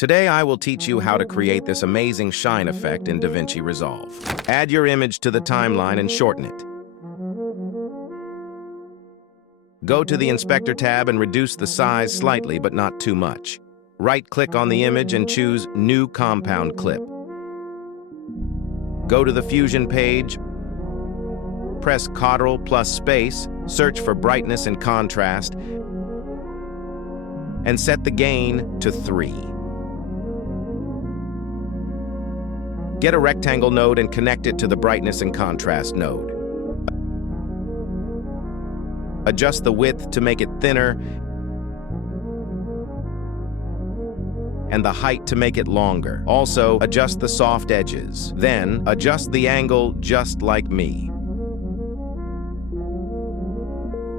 Today I will teach you how to create this amazing shine effect in Davinci Resolve. Add your image to the timeline and shorten it. Go to the Inspector tab and reduce the size slightly, but not too much. Right-click on the image and choose New Compound Clip. Go to the Fusion page, press Ctrl plus space, search for brightness and contrast, and set the gain to 3. Get a rectangle node and connect it to the brightness and contrast node. Adjust the width to make it thinner and the height to make it longer. Also, adjust the soft edges. Then, adjust the angle just like me.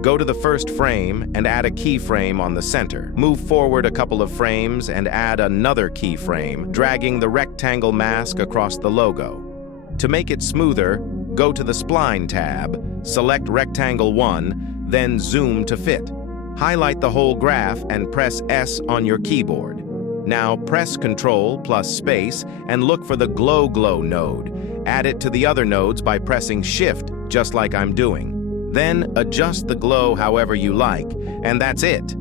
Go to the first frame and add a keyframe on the center. Move forward a couple of frames and add another keyframe, dragging the rectangle mask across the logo. To make it smoother, go to the Spline tab, select Rectangle 1, then zoom to fit. Highlight the whole graph and press S on your keyboard. Now press Ctrl plus space and look for the Glow node. Add it to the other nodes by pressing Shift, just like I'm doing. Then adjust the glow however you like, and that's it.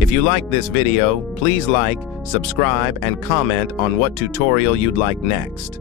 If you like this video, please like, subscribe, and comment on what tutorial you'd like next.